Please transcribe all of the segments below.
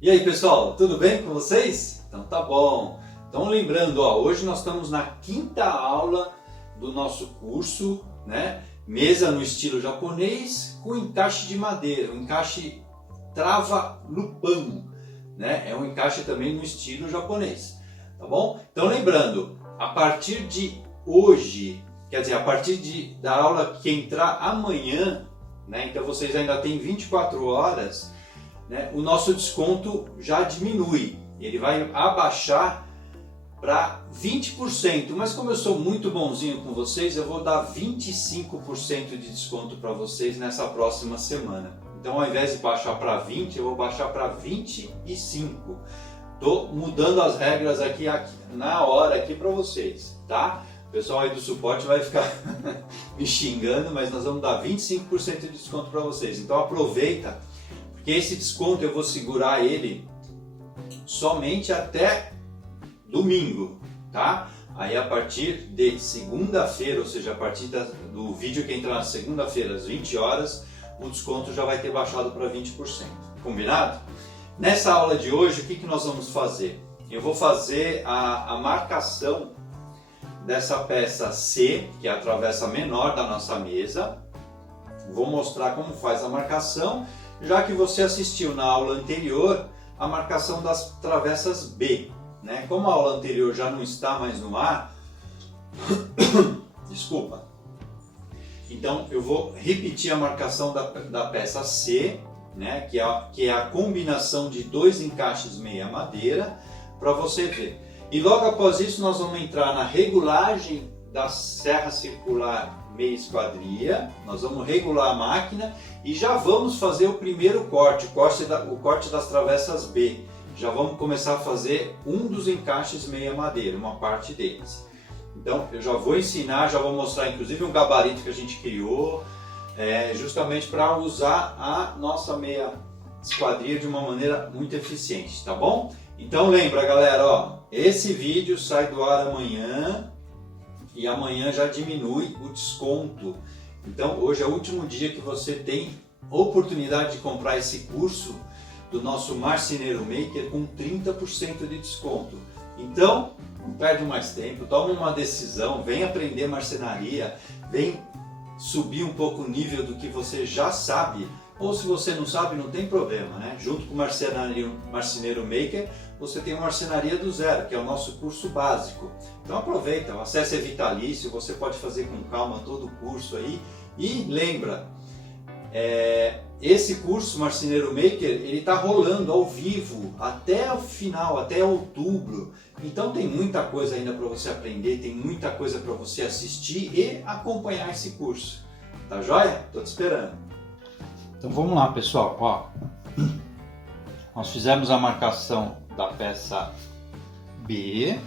E aí pessoal, tudo bem com vocês? Então tá bom. Então lembrando, hoje nós estamos na quinta aula do nosso curso, né? Mesa no estilo japonês com encaixe de madeira, um encaixe trava lupano, né? É um encaixe também no estilo japonês, tá bom? Então lembrando, a partir de hoje, quer dizer, a partir da aula que entrar amanhã, né? Então vocês ainda têm 24 horas, né? O nosso desconto já diminui, ele vai abaixar para 20%, mas como eu sou muito bonzinho com vocês, eu vou dar 25% de desconto para vocês nessa próxima semana. Então ao invés de baixar para 20, eu vou baixar para 25. Estou mudando as regras aqui na hora aqui para vocês, tá? O pessoal aí do suporte vai ficar me xingando, mas nós vamos dar 25% de desconto para vocês. Então aproveita, porque esse desconto eu vou segurar ele somente até domingo, tá? Aí a partir de segunda-feira, ou seja, a partir do vídeo que entrar na segunda-feira às 20 horas, o desconto já vai ter baixado para 20%. Combinado? Nessa aula de hoje, o que nós vamos fazer? Eu vou fazer a marcação dessa peça C, que é a travessa menor da nossa mesa. Vou mostrar como faz a marcação, já que você assistiu na aula anterior a marcação das travessas B, né? Como a aula anterior já não está mais no ar, desculpa, então eu vou repetir a marcação da peça C, né? que é a combinação de dois encaixes meia madeira, para você ver. E logo após isso nós vamos entrar na regulagem da serra circular meia esquadria, nós vamos regular a máquina e já vamos fazer o primeiro corte, o corte das travessas B. Já vamos começar a fazer um dos encaixes meia madeira, uma parte deles. Então eu já vou ensinar, já vou mostrar inclusive um gabarito que a gente criou, justamente para usar a nossa meia esquadria de uma maneira muito eficiente, tá bom? Então lembra galera, esse vídeo sai do ar amanhã e amanhã já diminui o desconto. Então hoje é o último dia que você tem oportunidade de comprar esse curso do nosso Marceneiro Maker com 30% de desconto. Então não perde mais tempo, tome uma decisão, vem aprender marcenaria, vem subir um pouco o nível do que você já sabe, ou se você não sabe, não tem problema, né? Junto com o Marceneiro Maker, você tem uma marcenaria do zero, que é o nosso curso básico. Então aproveita, o acesso é vitalício, você pode fazer com calma todo o curso aí. E lembra, esse curso Marceneiro Maker, ele está rolando ao vivo até o final, até outubro. Então tem muita coisa ainda para você aprender, tem muita coisa para você assistir e acompanhar esse curso. Tá joia? Estou te esperando. Então vamos lá pessoal, nós fizemos a marcação da peça B.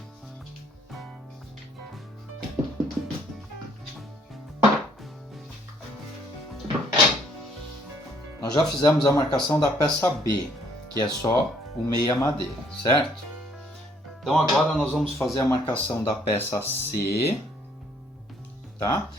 Nós já fizemos a marcação da peça B, que é só o meia madeira, certo? Então agora nós vamos fazer a marcação da peça C, tá?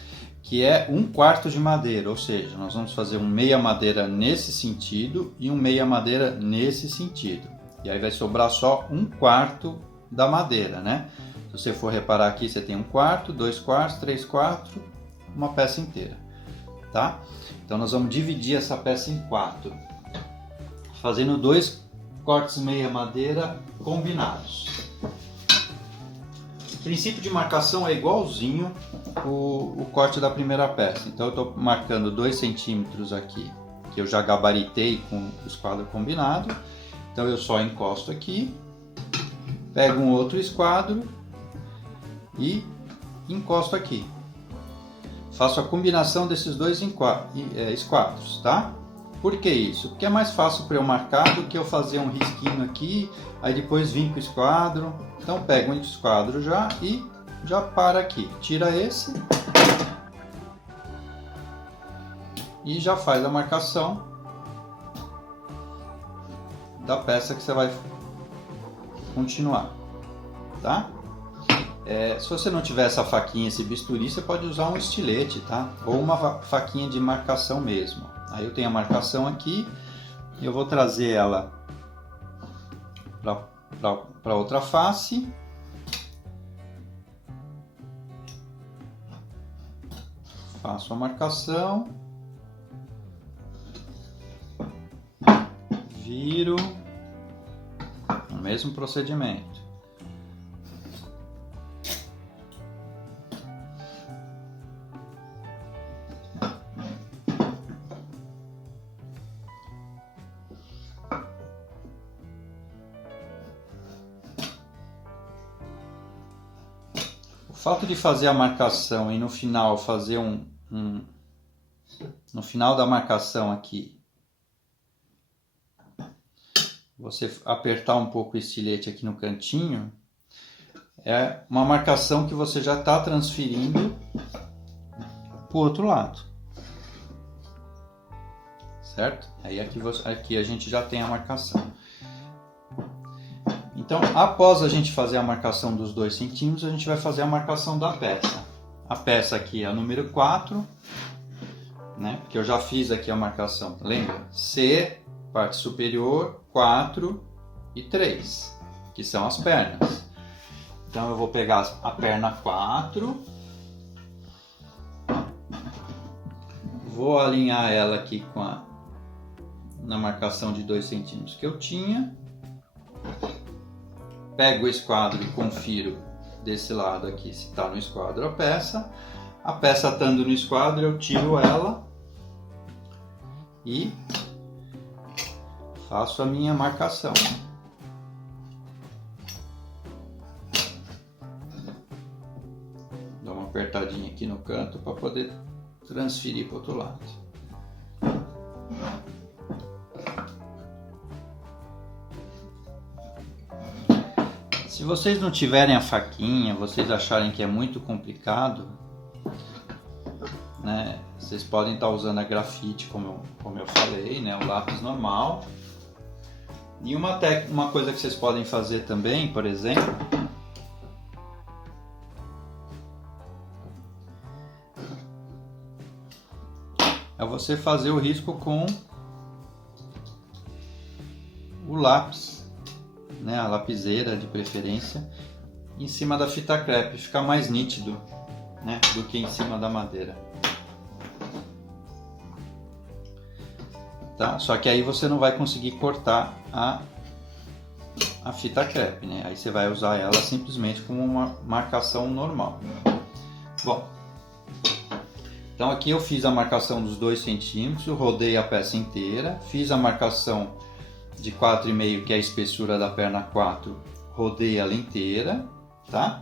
Que é 1/4 de madeira, ou seja, nós vamos fazer um meia madeira nesse sentido e um meia madeira nesse sentido. E aí vai sobrar só 1/4 da madeira, né? Se você for reparar aqui, você tem 1/4, 2/4, 3/4, uma peça inteira, tá? Então nós vamos dividir essa peça em 4, fazendo 2 cortes meia madeira combinados. O princípio de marcação é igualzinho o corte da primeira peça. Então eu estou marcando 2 centímetros aqui, que eu já gabaritei com o esquadro combinado. Então eu só encosto aqui, pego um outro esquadro e encosto aqui. Faço a combinação desses 2 esquadros, tá? Por que isso? Porque é mais fácil para eu marcar do que eu fazer um risquinho aqui, aí depois vir com o esquadro. Então pega um esquadro já e já para aqui. Tira esse e já faz a marcação da peça que você vai continuar, tá? Se você não tiver essa faquinha, esse bisturi, você pode usar um estilete, tá? Ou uma faquinha de marcação mesmo. Aí eu tenho a marcação aqui e eu vou trazer ela para outra face. Faço a marcação. Viro. O mesmo procedimento. O fato de fazer a marcação e no final fazer no final da marcação aqui, você apertar um pouco o estilete aqui no cantinho, é uma marcação que você já está transferindo para o outro lado, certo? Aí aqui a gente já tem a marcação. Então, após a gente fazer a marcação dos 2 centímetros, a gente vai fazer a marcação da peça. A peça aqui é a número 4, né? Porque eu já fiz aqui a marcação, lembra? C, parte superior, 4 e 3, que são as pernas. Então eu vou pegar a perna 4, vou alinhar ela aqui na marcação de 2 centímetros que eu tinha. Pego o esquadro e confiro desse lado aqui se está no esquadro a peça. A peça estando no esquadro, eu tiro ela e faço a minha marcação. Dou uma apertadinha aqui no canto para poder transferir para o outro lado. Se vocês não tiverem a faquinha, vocês acharem que é muito complicado, né, vocês podem estar usando a grafite, como eu falei, né, o lápis normal. E uma coisa que vocês podem fazer também, por exemplo, é você fazer o risco com o lápis, né, a lapiseira de preferência, em cima da fita crepe, fica mais nítido, né, do que em cima da madeira. Tá? Só que aí você não vai conseguir cortar a fita crepe, né? Aí você vai usar ela simplesmente como uma marcação normal. Bom, então aqui eu fiz a marcação dos 2 centímetros, eu rodei a peça inteira, fiz a marcação de 4,5, que é a espessura da perna 4, rodei ela inteira, tá?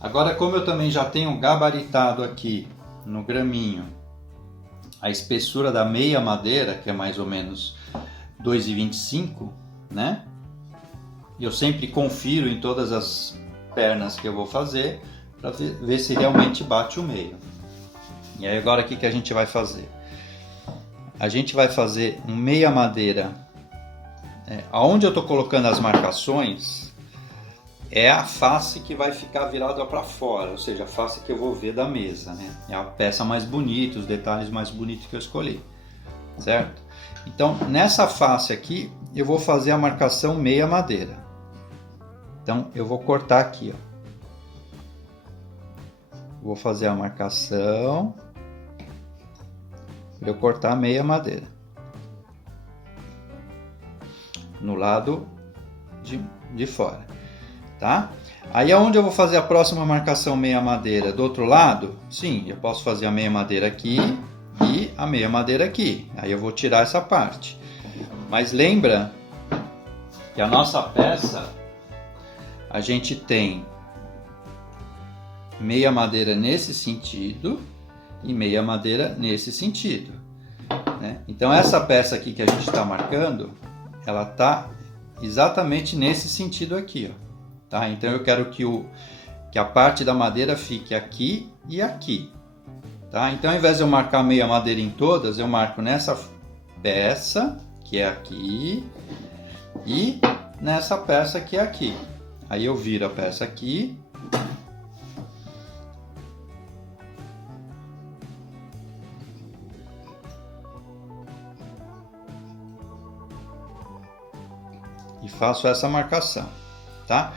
Agora, como eu também já tenho gabaritado aqui no graminho a espessura da meia madeira, que é mais ou menos 2,25, né? Eu sempre confiro em todas as pernas que eu vou fazer para ver se realmente bate o meio. E aí agora o que a gente vai fazer? A gente vai fazer um meia madeira. Aonde eu estou colocando as marcações é a face que vai ficar virada para fora, ou seja, a face que eu vou ver da mesa, né? É a peça mais bonita, os detalhes mais bonitos que eu escolhi, certo? Então, nessa face aqui, eu vou fazer a marcação meia madeira. Então, eu vou cortar aqui, ó. Vou fazer a marcação para eu cortar a meia madeira no lado de fora, tá? Aí aonde eu vou fazer a próxima marcação meia madeira? Do outro lado? Sim, eu posso fazer a meia madeira aqui e a meia madeira aqui. Aí eu vou tirar essa parte. Mas lembra que a nossa peça, a gente tem meia madeira nesse sentido e meia madeira nesse sentido, né? Então essa peça aqui que a gente está marcando, ela está exatamente nesse sentido aqui, ó, tá? Então eu quero que a parte da madeira fique aqui e aqui, tá? Então ao invés de eu marcar meia madeira em todas, eu marco nessa peça que é aqui e nessa peça que é aqui. Aí eu viro a peça aqui. e faço essa marcação, tá?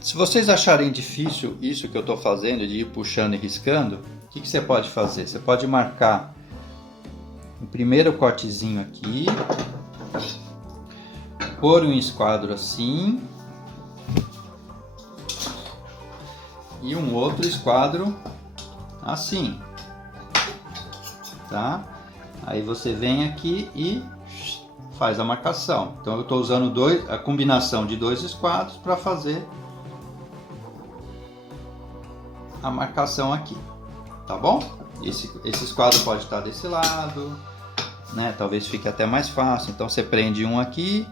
Se vocês acharem difícil isso que eu estou fazendo, de ir puxando e riscando, o que você pode fazer? Você pode marcar o primeiro cortezinho aqui, pôr um esquadro assim e um outro esquadro assim, tá? Aí você vem aqui e faz a marcação. Então eu estou usando a combinação de dois esquadros para fazer a marcação aqui, tá bom? Esse esquadro pode estar desse lado, né? Talvez fique até mais fácil. Então você prende um aqui,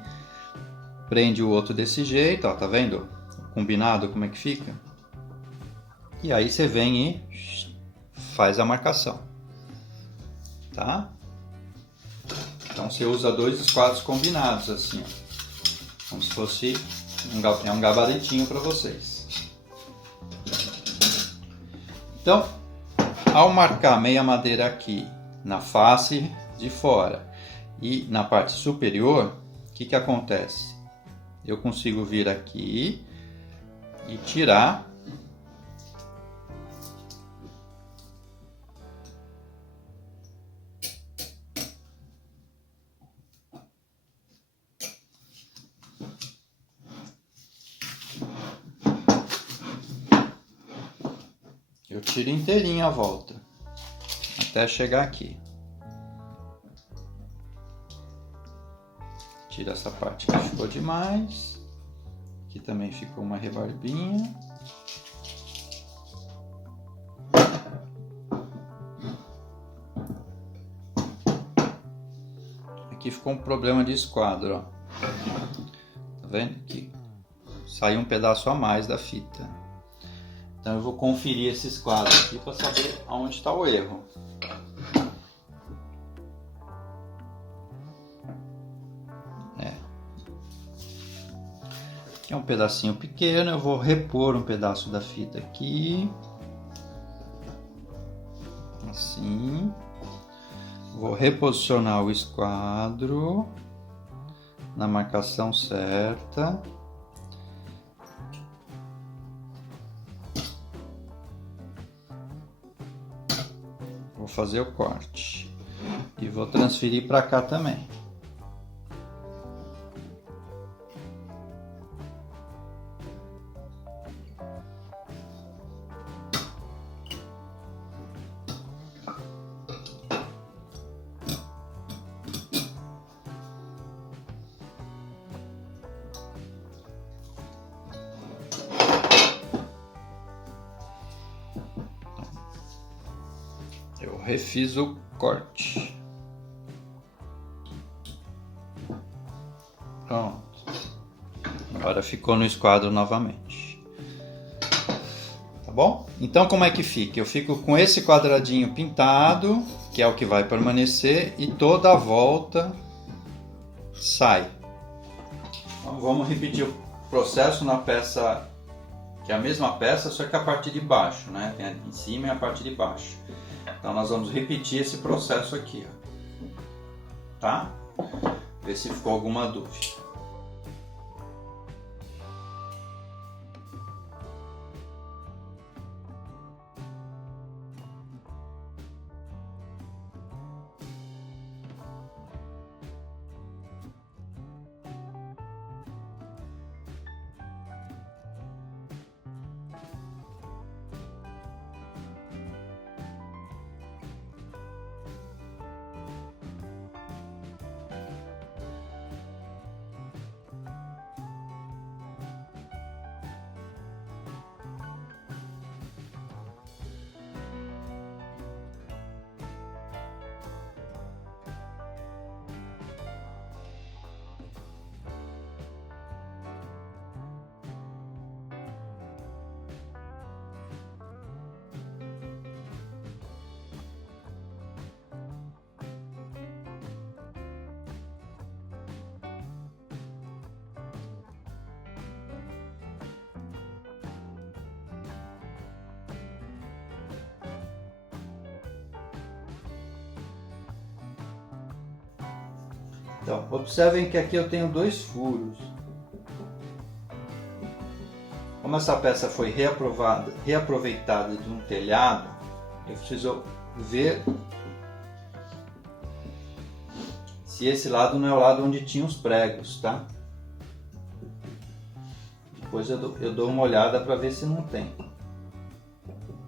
prende o outro desse jeito, ó, tá vendo? Combinado como é que fica? E aí você vem e faz a marcação, tá? Então você usa dois esquadros combinados assim, ó, como se fosse um gabaritinho para vocês. Então, ao marcar meia madeira aqui na face de fora e na parte superior, o que acontece? Eu consigo vir aqui e tirar tiro inteirinho a volta até chegar aqui. Tira essa parte que ficou demais. Aqui também ficou uma rebarbinha. Aqui ficou um problema de esquadro, ó. Tá vendo? Aqui saiu um pedaço a mais da fita. Então eu vou conferir esses quadros aqui para saber aonde está o erro. Aqui é um pedacinho pequeno, eu vou repor um pedaço da fita aqui. Assim. Vou reposicionar o esquadro na marcação certa. Vou fazer o corte e vou transferir para cá também. Eu refiz o corte. Pronto. Agora ficou no esquadro novamente. Tá bom? Então como é que fica? Eu fico com esse quadradinho pintado, que é o que vai permanecer, e toda a volta sai. Então vamos repetir o processo na peça, que é a mesma peça, só que a parte de baixo, né? Tem em cima e a parte de baixo. Então nós vamos repetir esse processo aqui, ó. Tá? Ver se ficou alguma dúvida. Então, observem que aqui eu tenho 2 furos. Como essa peça foi reaproveitada de um telhado, eu preciso ver se esse lado não é o lado onde tinha os pregos, tá? Depois eu dou uma olhada para ver se não tem.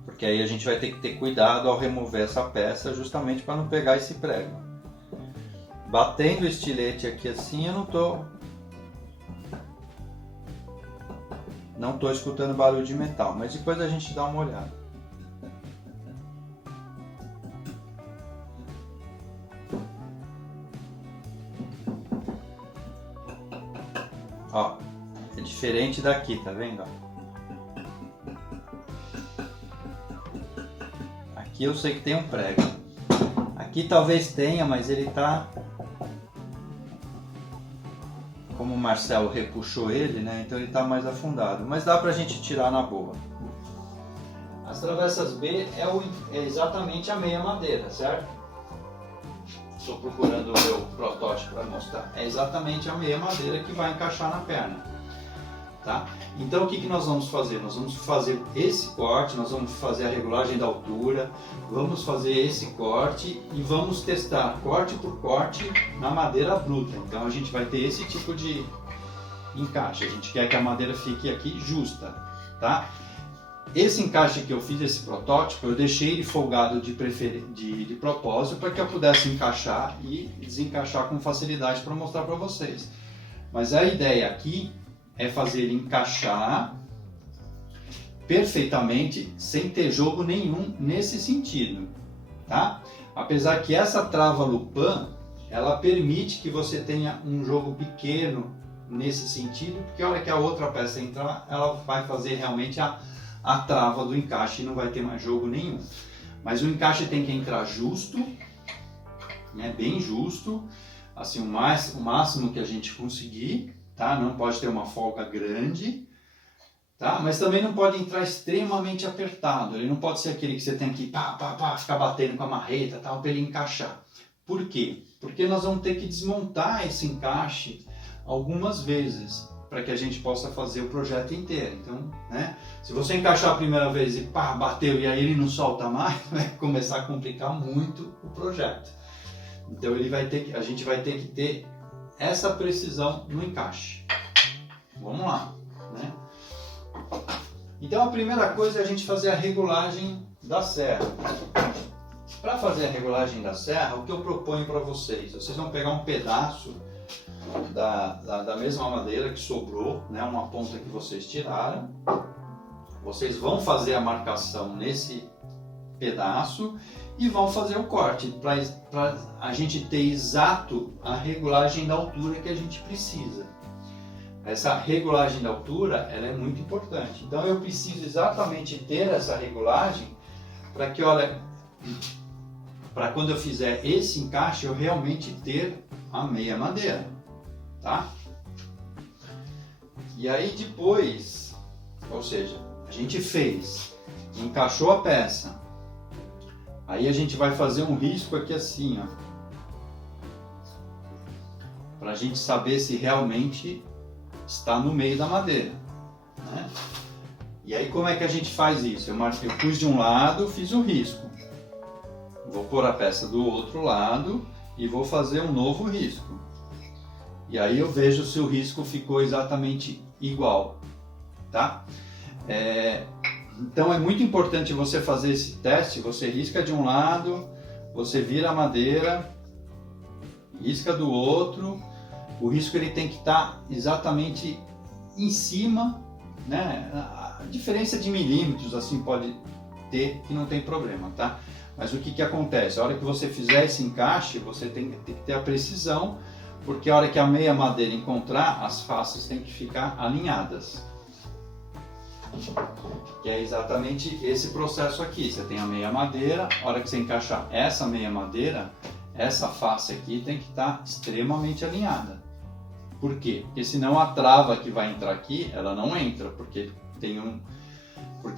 Porque aí a gente vai ter que ter cuidado ao remover essa peça, justamente para não pegar esse prego. Batendo o estilete aqui assim, eu não tô escutando barulho de metal, mas depois a gente dá uma olhada. Ó, é diferente daqui, tá vendo? Aqui eu sei que tem um prego. Aqui talvez tenha, mas ele tá... Como o Marcelo repuxou ele, né? Então ele tá mais afundado. Mas dá pra gente tirar na boa. As travessas B é exatamente a meia madeira, certo? Estou procurando o meu protótipo para mostrar. É exatamente a meia madeira que vai encaixar na perna. Tá? Então o que nós vamos fazer? Nós vamos fazer esse corte, nós vamos fazer a regulagem da altura, vamos fazer esse corte e vamos testar corte por corte na madeira bruta. Então a gente vai ter esse tipo de encaixe. A gente quer que a madeira fique aqui justa. Tá? Esse encaixe que eu fiz, esse protótipo, eu deixei ele folgado de propósito para que eu pudesse encaixar e desencaixar com facilidade para mostrar para vocês. Mas a ideia aqui é fazer ele encaixar perfeitamente sem ter jogo nenhum nesse sentido, tá? Apesar que essa trava Lupan, ela permite que você tenha um jogo pequeno nesse sentido, porque a hora que a outra peça entrar, ela vai fazer realmente a trava do encaixe e não vai ter mais jogo nenhum. Mas o encaixe tem que entrar justo, né, bem justo, assim, o máximo que a gente conseguir, tá? Não pode ter uma folga grande, tá? Mas também não pode entrar extremamente apertado. Ele não pode ser aquele que você tem que ficar batendo com a marreta, tal, para ele encaixar. Por quê? Porque nós vamos ter que desmontar esse encaixe algumas vezes para que a gente possa fazer o projeto inteiro. Então, né, se você encaixar a primeira vez e bateu e aí ele não solta mais, vai começar a complicar muito o projeto. Então a gente vai ter que ter essa precisão no encaixe. Vamos lá, né? Então a primeira coisa é a gente fazer a regulagem da serra. Para fazer a regulagem da serra, o que eu proponho para vocês? Vocês vão pegar um pedaço da mesma madeira que sobrou, né, uma ponta que vocês tiraram. Vocês vão fazer a marcação nesse pedaço e vão fazer o corte para a gente ter exato a regulagem da altura que a gente precisa. Essa regulagem da altura, ela é muito importante. Então eu preciso exatamente ter essa regulagem para que, olha, para quando eu fizer esse encaixe eu realmente ter a meia madeira, tá? E aí depois, ou seja, a gente encaixou a peça. Aí a gente vai fazer um risco aqui assim, ó, para a gente saber se realmente está no meio da madeira, né? E aí como é que a gente faz isso? Eu pus de um lado, fiz o risco. Vou pôr a peça do outro lado e vou fazer um novo risco. E aí eu vejo se o risco ficou exatamente igual, tá? Então é muito importante você fazer esse teste. Você risca de um lado, você vira a madeira, risca do outro. O risco ele tem que estar exatamente em cima, né? A diferença de milímetros assim pode ter, que não tem problema, tá? Mas o que acontece? A hora que você fizer esse encaixe, você tem que ter a precisão, porque a hora que a meia madeira encontrar, as faces têm que ficar alinhadas. Que é exatamente esse processo aqui. Você tem a meia madeira, a hora que você encaixar essa meia madeira, essa face aqui tem que estar extremamente alinhada. Por quê? Porque senão a trava que vai entrar aqui, ela não entra, porque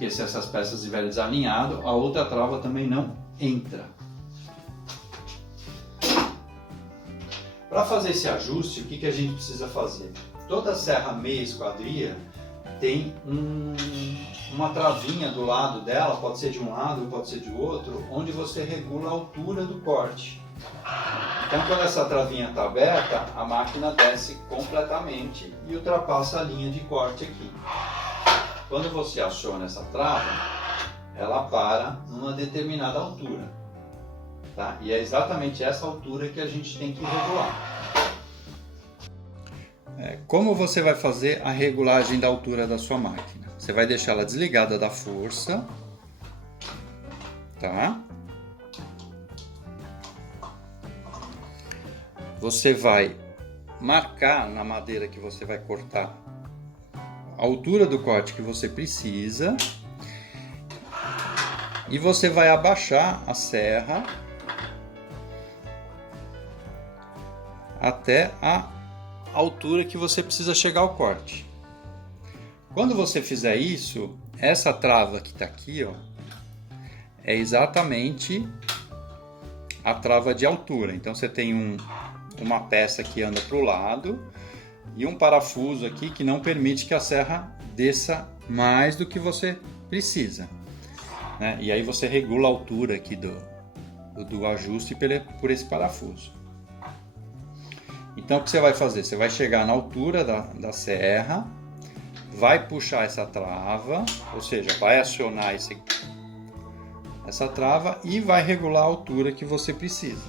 se essas peças estiverem desalinhadas, a outra trava também não entra. Para fazer esse ajuste, o que a gente precisa fazer? Toda serra meia esquadria tem uma travinha do lado dela, pode ser de um lado, pode ser de outro, onde você regula a altura do corte. Então, quando essa travinha está aberta, a máquina desce completamente e ultrapassa a linha de corte aqui. Quando você aciona essa trava, ela para numa determinada altura, tá? E é exatamente essa altura que a gente tem que regular. Como você vai fazer a regulagem da altura da sua máquina? Você vai deixar ela desligada da força, tá? Você vai marcar na madeira que você vai cortar a altura do corte que você precisa e você vai abaixar a serra até a altura que você precisa chegar ao corte. Quando você fizer isso, essa trava que está aqui, ó, é exatamente a trava de altura. Então você tem uma peça que anda para o lado e um parafuso aqui que não permite que a serra desça mais do que você precisa, né? E aí você regula a altura aqui do ajuste por esse parafuso. Então o que você vai fazer? Você vai chegar na altura da serra, vai puxar essa trava, ou seja, vai acionar essa trava e vai regular a altura que você precisa,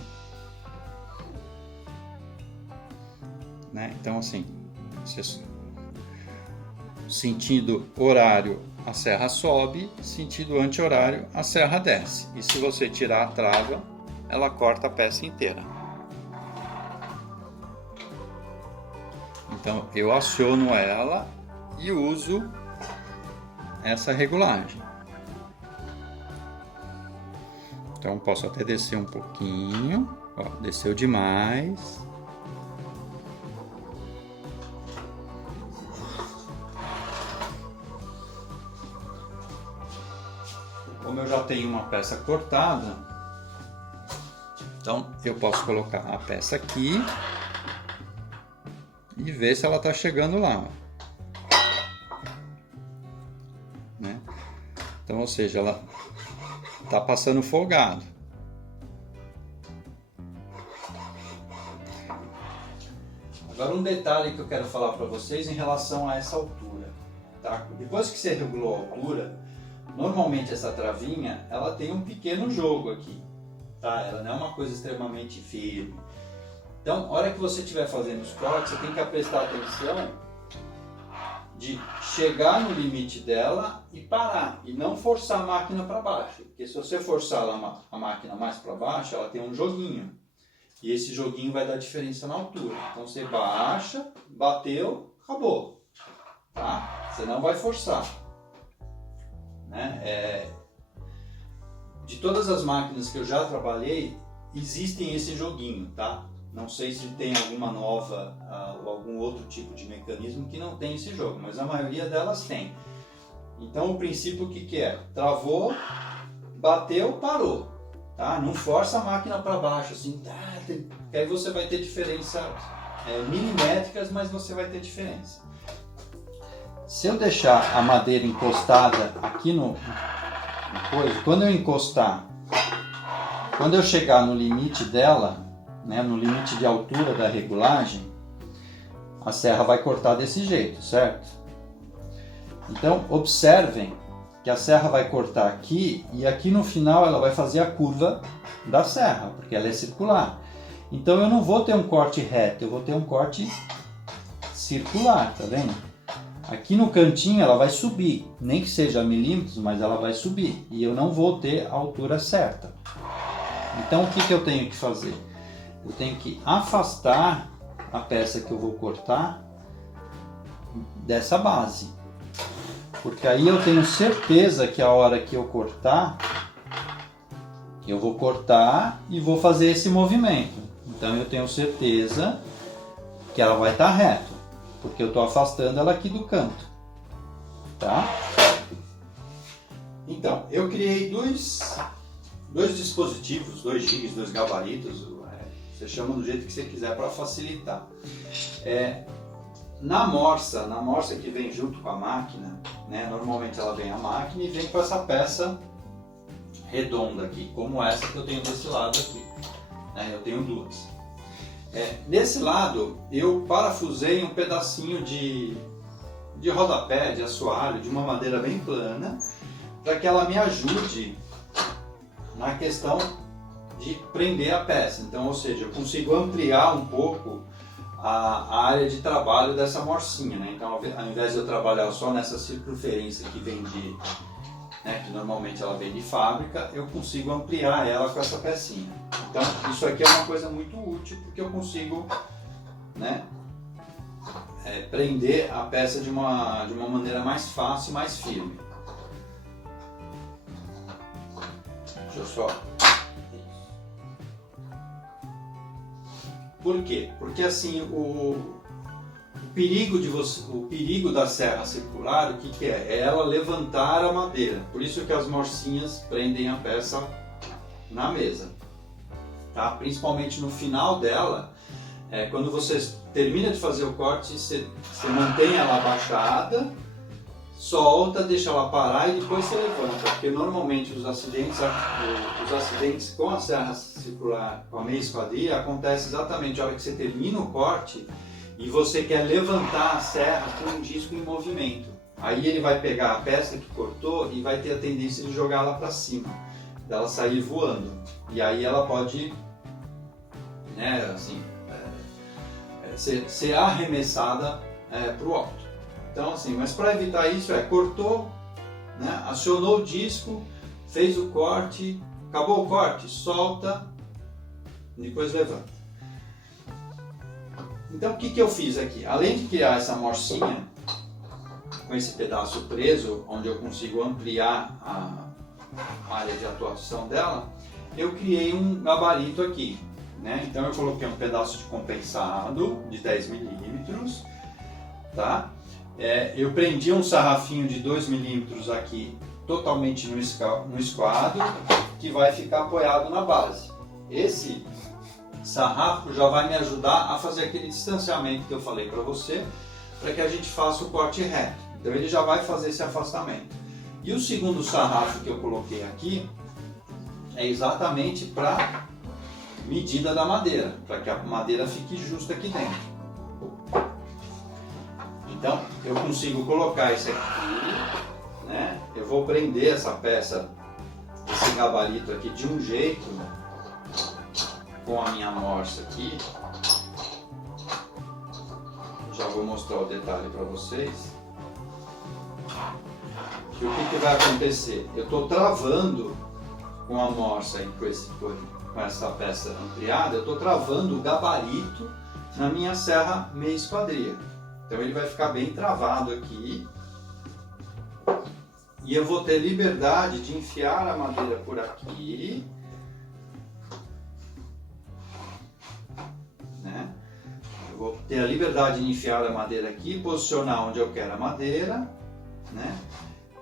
né? Então assim, sentido horário a serra sobe, sentido anti-horário a serra desce. E se você tirar a trava, ela corta a peça inteira. Então eu aciono ela e uso essa regulagem. Então posso até descer um pouquinho, ó, desceu demais. Como eu já tenho uma peça cortada, então eu posso colocar a peça aqui e ver se ela está chegando lá, né? Então, ou seja, ela está passando folgado. Agora um detalhe que eu quero falar para vocês em relação a essa altura, tá? Depois que você regulou a altura, normalmente essa travinha ela tem um pequeno jogo aqui, tá? Ela não é uma coisa extremamente firme. Então, na hora que você estiver fazendo os cortes, você tem que prestar atenção de chegar no limite dela e parar, e não forçar a máquina para baixo, porque se você forçar a máquina mais para baixo, ela tem um joguinho, e esse joguinho vai dar diferença na altura. Então você baixa, bateu, acabou, tá? Você não vai forçar, né? De todas as máquinas que eu já trabalhei, existem esse joguinho, tá? Não sei se tem alguma nova ou algum outro tipo de mecanismo que não tem esse jogo, mas a maioria delas tem. Então o princípio o que é? Travou, bateu, parou, tá? Não força a máquina para baixo, assim, tá? Porque aí você vai ter diferença milimétricas, mas você vai ter diferença. Se eu deixar a madeira encostada aqui no coisa, quando eu encostar, quando eu chegar no limite dela, né, no limite de altura da regulagem, a serra vai cortar desse jeito, certo? Então observem que a serra vai cortar aqui e aqui no final ela vai fazer a curva da serra, porque ela é circular. Então eu não vou ter um corte reto, eu vou ter um corte circular, tá vendo? Aqui no cantinho ela vai subir, nem que seja milímetros, mas ela vai subir e eu não vou ter a altura certa. Então o que eu tenho que fazer? Eu tenho que afastar a peça que eu vou cortar dessa base, porque aí eu tenho certeza que a hora que eu cortar, eu vou cortar e vou fazer esse movimento. Então eu tenho certeza que ela vai estar reta, porque eu estou afastando ela aqui do canto, tá? Então eu criei dois dispositivos, 2 jigs, 2 gabaritos. Você chama do jeito que você quiser para facilitar. Na morsa que vem junto com a máquina, né, normalmente ela vem a máquina e vem com essa peça redonda aqui, como essa que eu tenho desse lado aqui. Né, eu tenho duas. Desse lado eu parafusei um pedacinho de rodapé, de assoalho, de uma madeira bem plana, para que ela me ajude na questão de prender a peça. Então, ou seja, eu consigo ampliar um pouco a área de trabalho dessa morsinha, né? Então, ao invés de eu trabalhar só nessa circunferência que vem que normalmente ela vem de fábrica, eu consigo ampliar ela com essa pecinha. Então, isso aqui é uma coisa muito útil, porque eu consigo, né, prender a peça de uma maneira mais fácil e mais firme. Deixa eu só... Por quê? Porque assim, o perigo da serra circular, o que é? É ela levantar a madeira. Por isso que as morsinhas prendem a peça na mesa. Tá? Principalmente no final dela, quando você termina de fazer o corte, você mantém ela abaixada, solta, deixa ela parar e depois você levanta, porque normalmente os acidentes com a serra circular, com a meia esquadria, acontece exatamente na hora que você termina o corte e você quer levantar a serra com um disco em movimento. Aí ele vai pegar a peça que cortou e vai ter a tendência de jogar ela para cima, dela sair voando. E aí ela pode, né, assim, ser arremessada para o alto. Então, assim, mas para evitar isso, cortou, né, acionou o disco, fez o corte, acabou o corte, solta, depois levanta. Então, o que eu fiz aqui? Além de criar essa morsinha, com esse pedaço preso, onde eu consigo ampliar a área de atuação dela, eu criei um gabarito aqui. Né? Então, eu coloquei um pedaço de compensado de 10 milímetros, tá? Eu prendi um sarrafinho de 2 milímetros aqui, totalmente no esquadro, que vai ficar apoiado na base. Esse sarrafo já vai me ajudar a fazer aquele distanciamento que eu falei para você, para que a gente faça o corte reto. Então ele já vai fazer esse afastamento. E o segundo sarrafo que eu coloquei aqui é exatamente para medida da madeira, para que a madeira fique justa aqui dentro. Então eu consigo colocar esse aqui, né? Eu vou prender essa peça, esse gabarito aqui de um jeito, com a minha morsa aqui. Já vou mostrar o detalhe para vocês. E o que vai acontecer? Eu estou travando com a morsa e com essa peça ampliada, eu estou travando o gabarito na minha serra meia esquadria. Então ele vai ficar bem travado aqui. E eu vou ter liberdade de enfiar a madeira por aqui. Né? Eu vou ter a liberdade de enfiar a madeira aqui, posicionar onde eu quero a madeira. Né?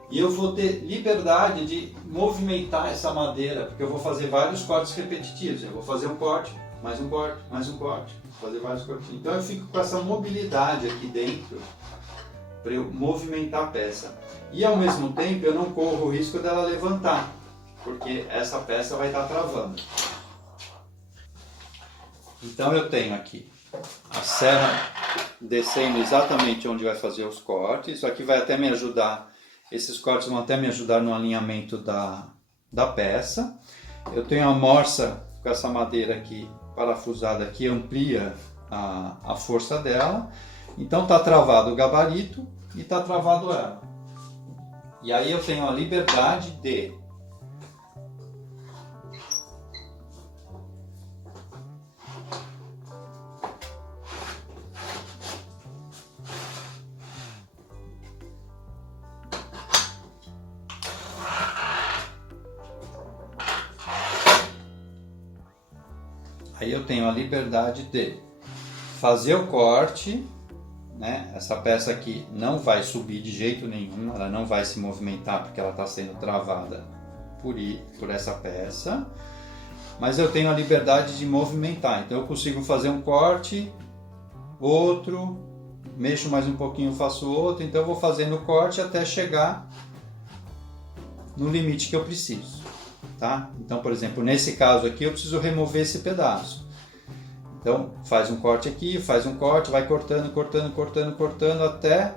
E eu vou ter liberdade de movimentar essa madeira, porque eu vou fazer vários cortes repetitivos. Eu vou fazer um corte, mais um corte, mais um corte, fazer vários cortes. Então eu fico com essa mobilidade aqui dentro para eu movimentar a peça. E ao mesmo tempo eu não corro o risco dela levantar, porque essa peça vai estar travando. Então eu tenho aqui a serra descendo exatamente onde vai fazer os cortes. Isso aqui vai até me ajudar. Esses cortes vão até me ajudar no alinhamento da peça. Eu tenho a morsa com essa madeira aqui parafusada que amplia a força dela. Então está travado o gabarito e está travado ela. E aí eu tenho a liberdade de fazer o corte, né? Essa peça aqui não vai subir de jeito nenhum, ela não vai se movimentar porque ela está sendo travada por essa peça. mas eu tenho a liberdade de movimentar. Então eu consigo fazer um corte, outro, mexo mais um pouquinho, faço outro, então eu vou fazendo o corte até chegar no limite que eu preciso, tá? Então, por exemplo, nesse caso aqui eu preciso remover esse pedaço. Então, faz um corte aqui, faz um corte, vai cortando, cortando, cortando, cortando até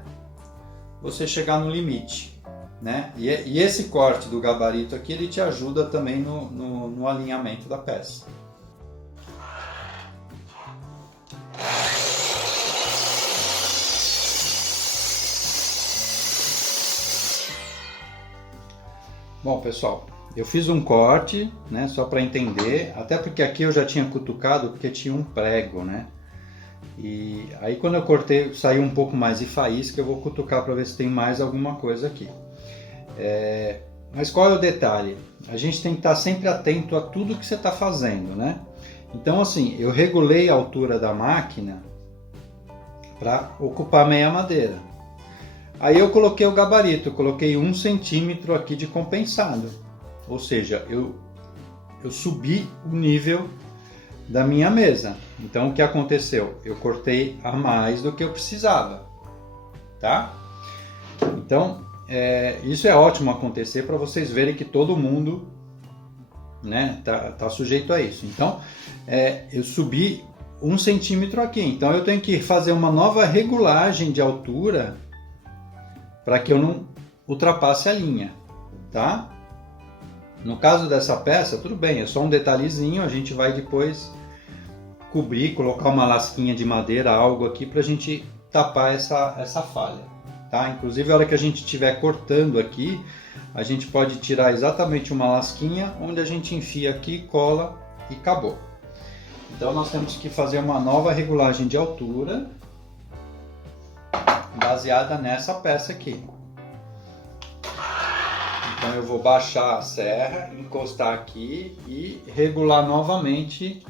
você chegar no limite, né? E esse corte do gabarito aqui, ele te ajuda também no alinhamento da peça. Bom, pessoal, eu fiz um corte, né, só para entender, até porque aqui eu já tinha cutucado porque tinha um prego, né? E aí quando eu cortei, saiu um pouco mais de faísca, eu vou cutucar para ver se tem mais alguma coisa aqui. Mas qual é o detalhe? A gente tem que estar sempre atento a tudo que você está fazendo, né? Então assim, eu regulei a altura da máquina para ocupar meia madeira. Aí eu coloquei o gabarito, eu coloquei 1 centímetro aqui de compensado. Ou seja, eu subi o nível da minha mesa. Então o que aconteceu? Eu cortei a mais do que eu precisava, tá? Então isso é ótimo acontecer para vocês verem que todo mundo, né, tá sujeito a isso. Então eu subi 1 centímetro aqui, então eu tenho que fazer uma nova regulagem de altura para que eu não ultrapasse a linha, tá? No caso dessa peça, tudo bem, é só um detalhezinho, a gente vai depois cobrir, colocar uma lasquinha de madeira, algo aqui para a gente tapar essa falha, tá? Inclusive, a hora que a gente estiver cortando aqui, a gente pode tirar exatamente uma lasquinha, onde a gente enfia aqui, cola e acabou. Então, nós temos que fazer uma nova regulagem de altura, baseada nessa peça aqui. Então eu vou baixar a serra, encostar aqui e regular novamente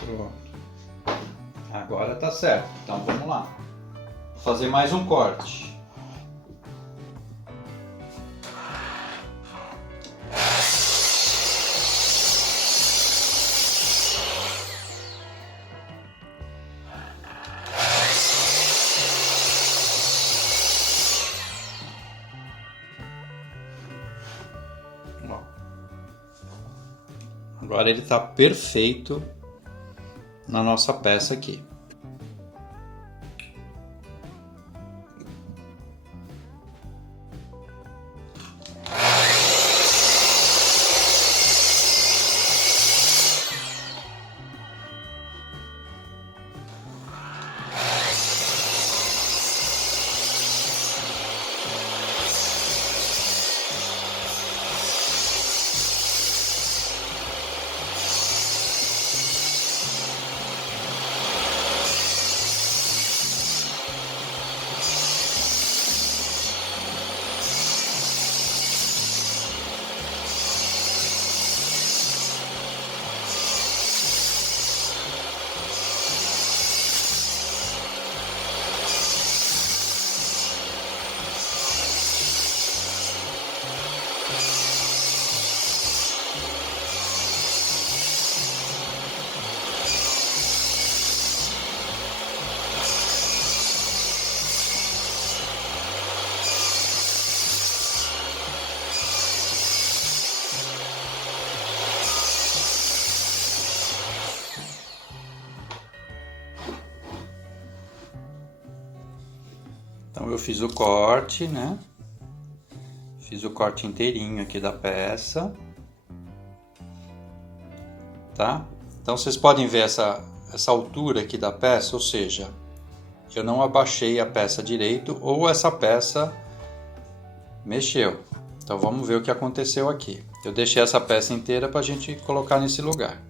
Pronto. Agora tá certo. Então vamos lá. Vou fazer mais um corte. Agora ele está perfeito na nossa peça aqui. Então eu fiz o corte, né? Fiz o corte inteirinho aqui da peça, tá? Então vocês podem ver essa altura aqui da peça, ou seja, eu não abaixei a peça direito ou essa peça mexeu. Então vamos ver o que aconteceu aqui. Eu deixei essa peça inteira para a gente colocar nesse lugar.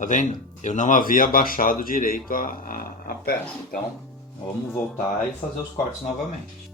Tá vendo? Eu não havia abaixado direito a peça. Então, vamos voltar e fazer os cortes novamente.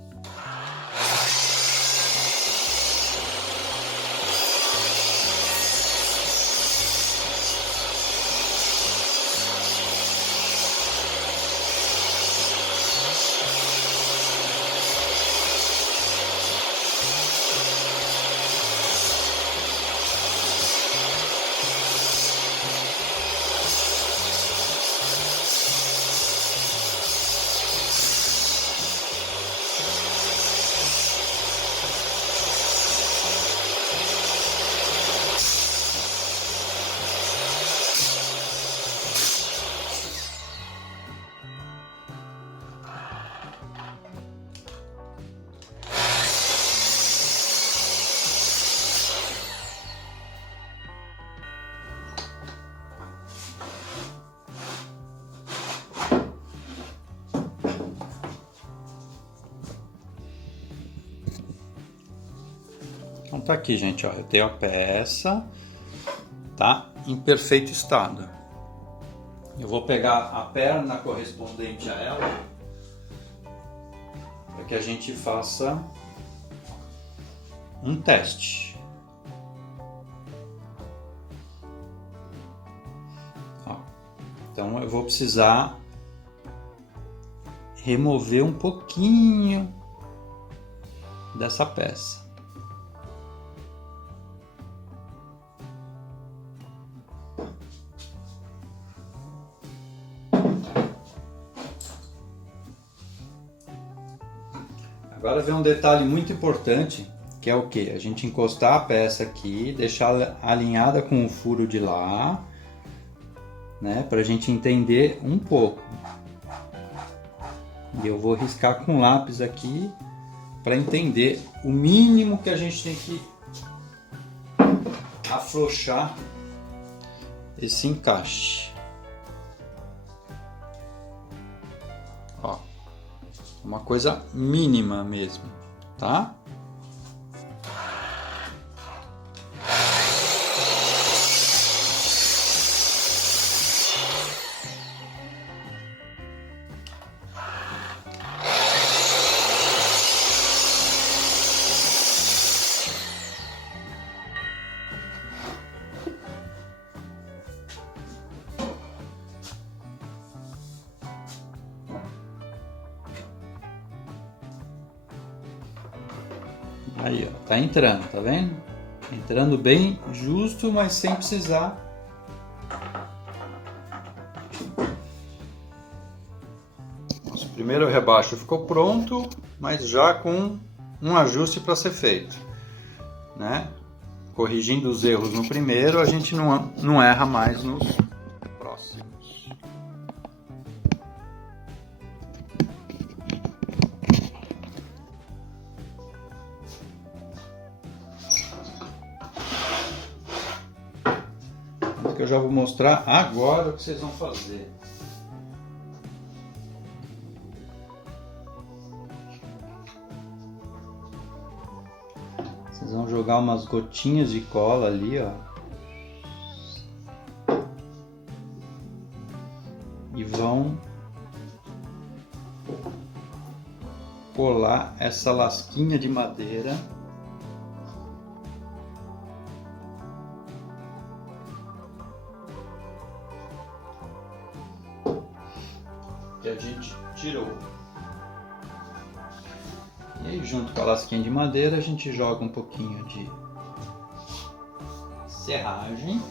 Então tá aqui, gente, ó, eu tenho a peça, tá em perfeito estado. Eu vou pegar a perna correspondente a ela para que a gente faça um teste. Ó, então eu vou precisar remover um pouquinho dessa peça. Agora vem um detalhe muito importante, que é o que? A gente encostar a peça aqui, deixar alinhada com o furo de lá, né? Para a gente entender um pouco. E eu vou riscar com lápis aqui para entender o mínimo que a gente tem que afrouxar esse encaixe. Ó. Uma coisa mínima mesmo, tá? Aí, ó, tá entrando, tá vendo? Entrando bem justo, mas sem precisar. Nosso primeiro rebaixo ficou pronto, mas já com um ajuste para ser feito, né? Corrigindo os erros no primeiro, a gente não erra mais nos próximos. Que eu já vou mostrar agora o que vocês vão fazer. Vocês vão jogar umas gotinhas de cola ali, ó. E vão colar essa lasquinha de madeira que a gente tirou. E aí, junto com a lasquinha de madeira, a gente joga um pouquinho de serragem.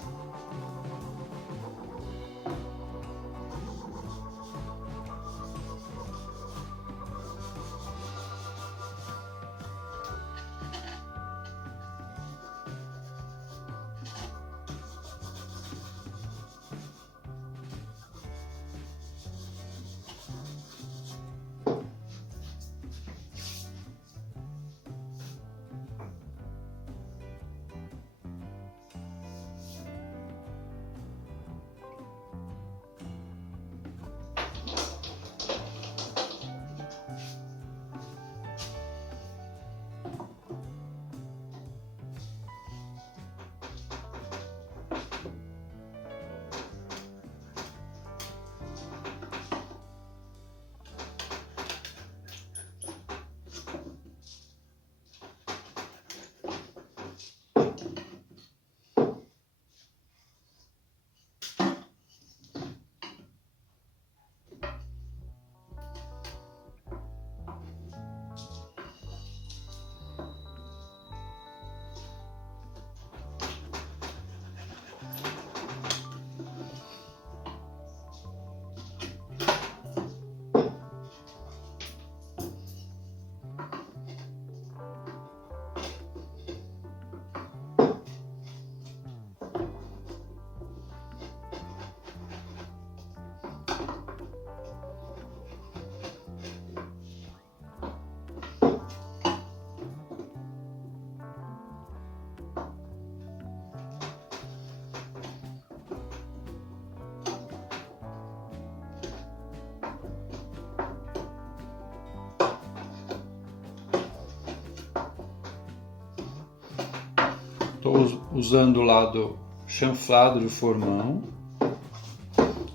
Estou usando o lado chanfrado do formão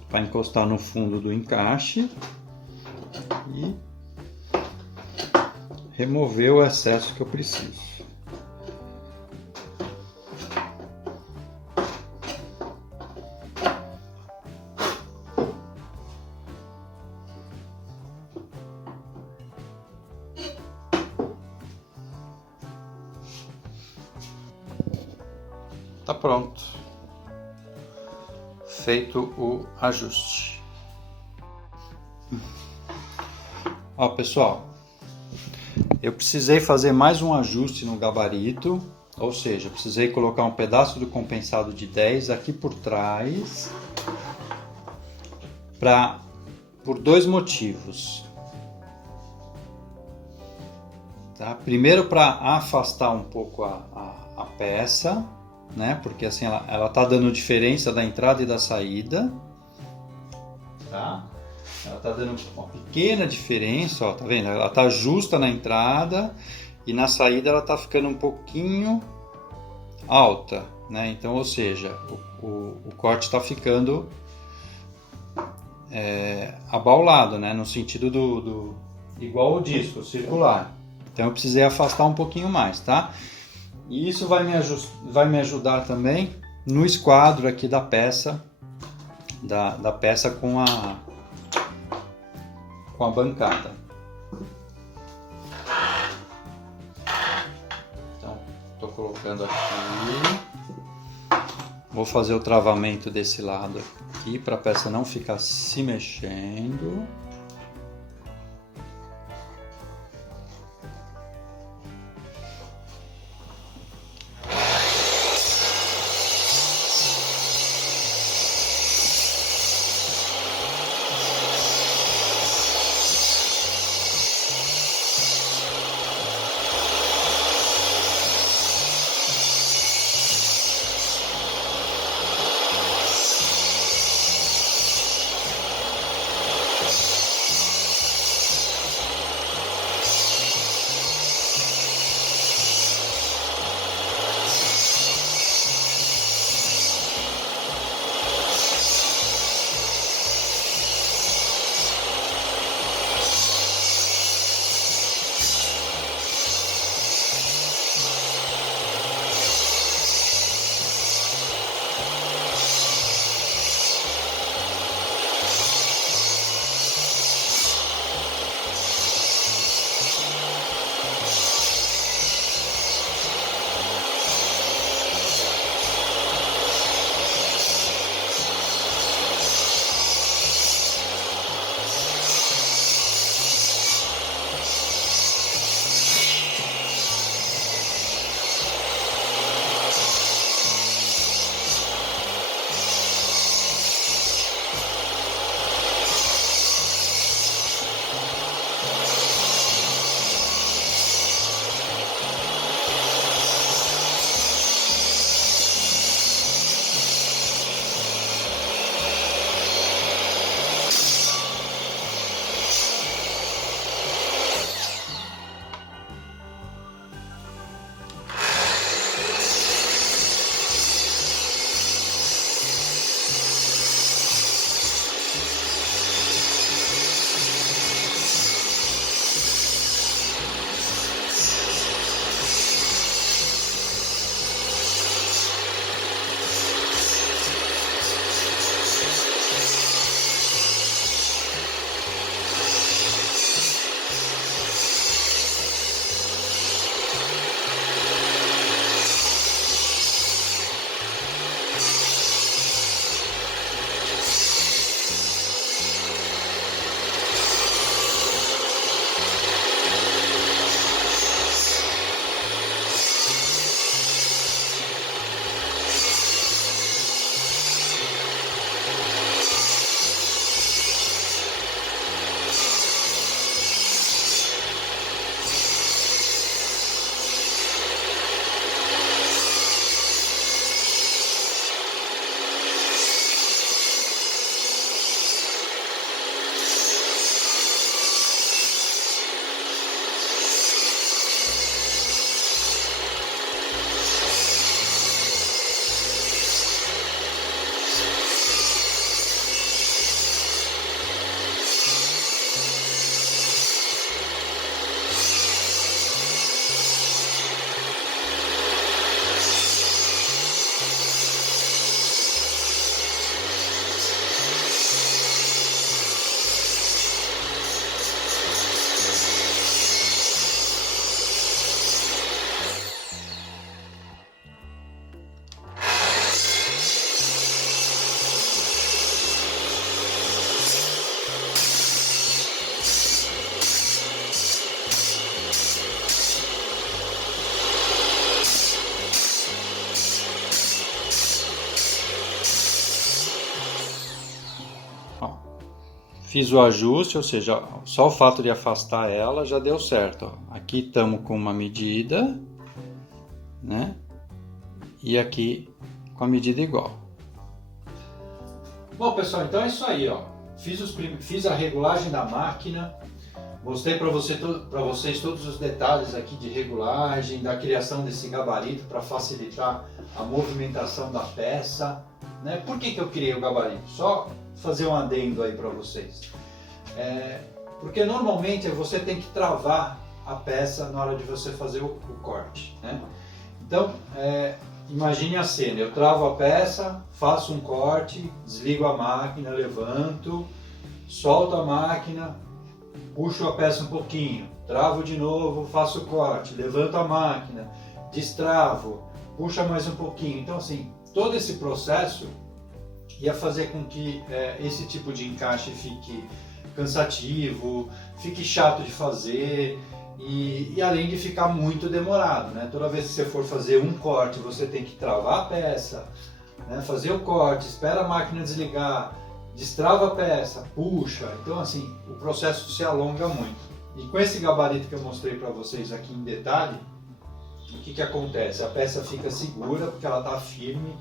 para encostar no fundo do encaixe e remover o excesso que eu preciso. Tá pronto, feito o ajuste. Ó, pessoal, eu precisei fazer mais um ajuste no gabarito, ou seja, precisei colocar um pedaço do compensado de 10 aqui por trás, por dois motivos. Tá? Primeiro, para afastar um pouco a peça, né? Porque assim ela tá dando diferença da entrada e da saída, tá? Ela tá dando uma pequena diferença, ó, tá vendo? Ela tá justa na entrada e na saída ela tá ficando um pouquinho alta, né? Então, ou seja, o corte está ficando abaulado, né? No sentido do igual o disco circular. Então eu precisei afastar um pouquinho mais, tá? E isso vai me ajudar também no esquadro aqui da peça, da peça com a bancada. Então, estou colocando aqui. Vou fazer o travamento desse lado aqui para a peça não ficar se mexendo. fiz o ajuste, ou seja, só o fato de afastar ela já deu certo. Ó. Aqui estamos com uma medida, né? E aqui com a medida igual. Bom, pessoal, então é isso aí, ó. Fiz a regulagem da máquina, mostrei para vocês todos os detalhes aqui de regulagem, da criação desse gabarito para facilitar a movimentação da peça, né? Por que eu criei o gabarito? Só fazer um adendo aí para vocês. Porque normalmente você tem que travar a peça na hora de você fazer o corte, né? Então, imagine a cena, eu travo a peça, faço um corte, desligo a máquina, levanto, solto a máquina, puxo a peça um pouquinho, travo de novo, faço o corte, levanto a máquina, destravo, puxa mais um pouquinho. Então assim, todo esse processo ia fazer com que esse tipo de encaixe fique cansativo, fique chato de fazer, e além de ficar muito demorado, né? Toda vez que você for fazer um corte, você tem que travar a peça, né? Fazer o corte, espera a máquina desligar, destrava a peça, puxa. Então assim, o processo se alonga muito. E com esse gabarito que eu mostrei para vocês aqui em detalhe, o que acontece? A peça fica segura porque ela está firme,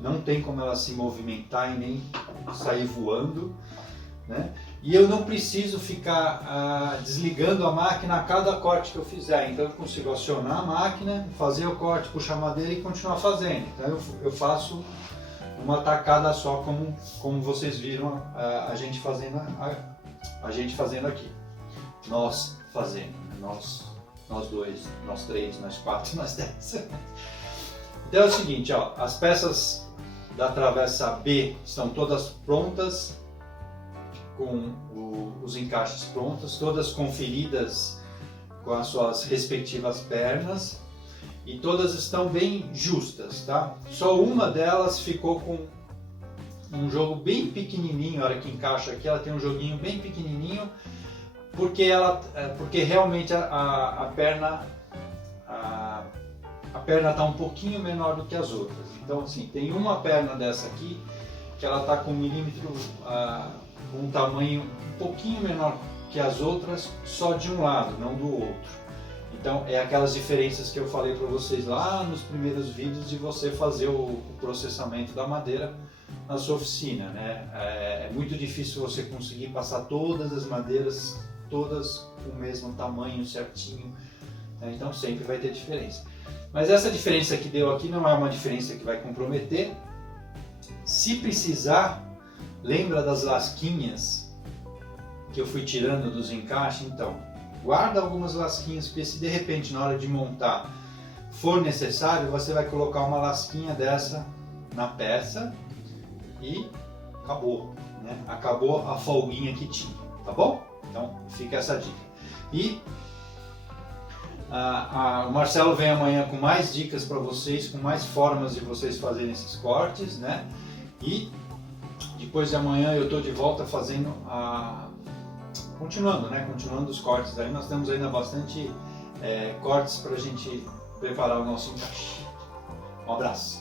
não tem como ela se movimentar e nem sair voando, né? E eu não preciso ficar desligando a máquina a cada corte que eu fizer. Então eu consigo acionar a máquina, fazer o corte, puxar a madeira e continuar fazendo. Então eu faço uma tacada só, como vocês viram a gente fazendo aqui. Nós fazendo, né? Nós dois, nós três, nós quatro, nós 10. Então é o seguinte, ó, as peças da travessa B estão todas prontas, com os encaixes prontos, todas conferidas com as suas respectivas pernas e todas estão bem justas, tá? Só uma delas ficou com um jogo bem pequenininho. A hora que encaixa aqui, ela tem um joguinho bem pequenininho, porque realmente a perna está um pouquinho menor do que as outras. Então assim, tem uma perna dessa aqui que ela está com um milímetro, com um tamanho um pouquinho menor que as outras, só de um lado, não do outro. Então é aquelas diferenças que eu falei para vocês lá nos primeiros vídeos de você fazer o processamento da madeira na sua oficina, né? É muito difícil você conseguir passar todas as madeiras, todas com o mesmo tamanho certinho, né? Então sempre vai ter diferença. Mas essa diferença que deu aqui não é uma diferença que vai comprometer. Se precisar, lembra das lasquinhas que eu fui tirando dos encaixes? Então, guarda algumas lasquinhas, porque se de repente na hora de montar for necessário, você vai colocar uma lasquinha dessa na peça e acabou, né? Acabou a folguinha que tinha, tá bom? Então fica essa dica. E o Marcelo vem amanhã com mais dicas para vocês, com mais formas de vocês fazerem esses cortes, né? E depois de amanhã eu estou de volta fazendo continuando os cortes. Aí nós temos ainda bastante cortes para a gente preparar o nosso encaixe. Um abraço.